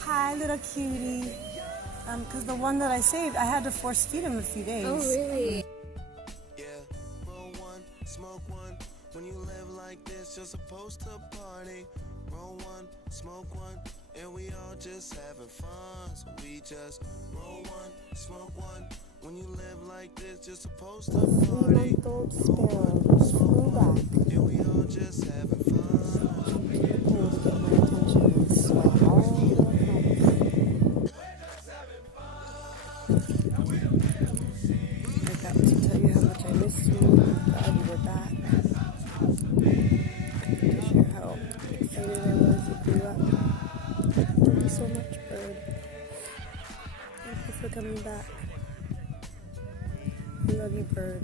Hi, little cutie. Because the one that I saved, I had to force feed him a few days. Oh, really? Yeah, roll one, smoke one. When you live like this, you're supposed to party. Roll one, smoke one, and we all just having fun. So we just roll one, smoke one. When you live like this, you're supposed to party. 3-month-old Roll sparrow one, flew smoke one, back. and we all just having fun. Trying to get my attention and sweat all the way. I got to tell you how much I miss you. I'm glad you were back. To share how excited I was you grew up. Thank you so much, Bird. Thank you for coming back. I love you, Bird.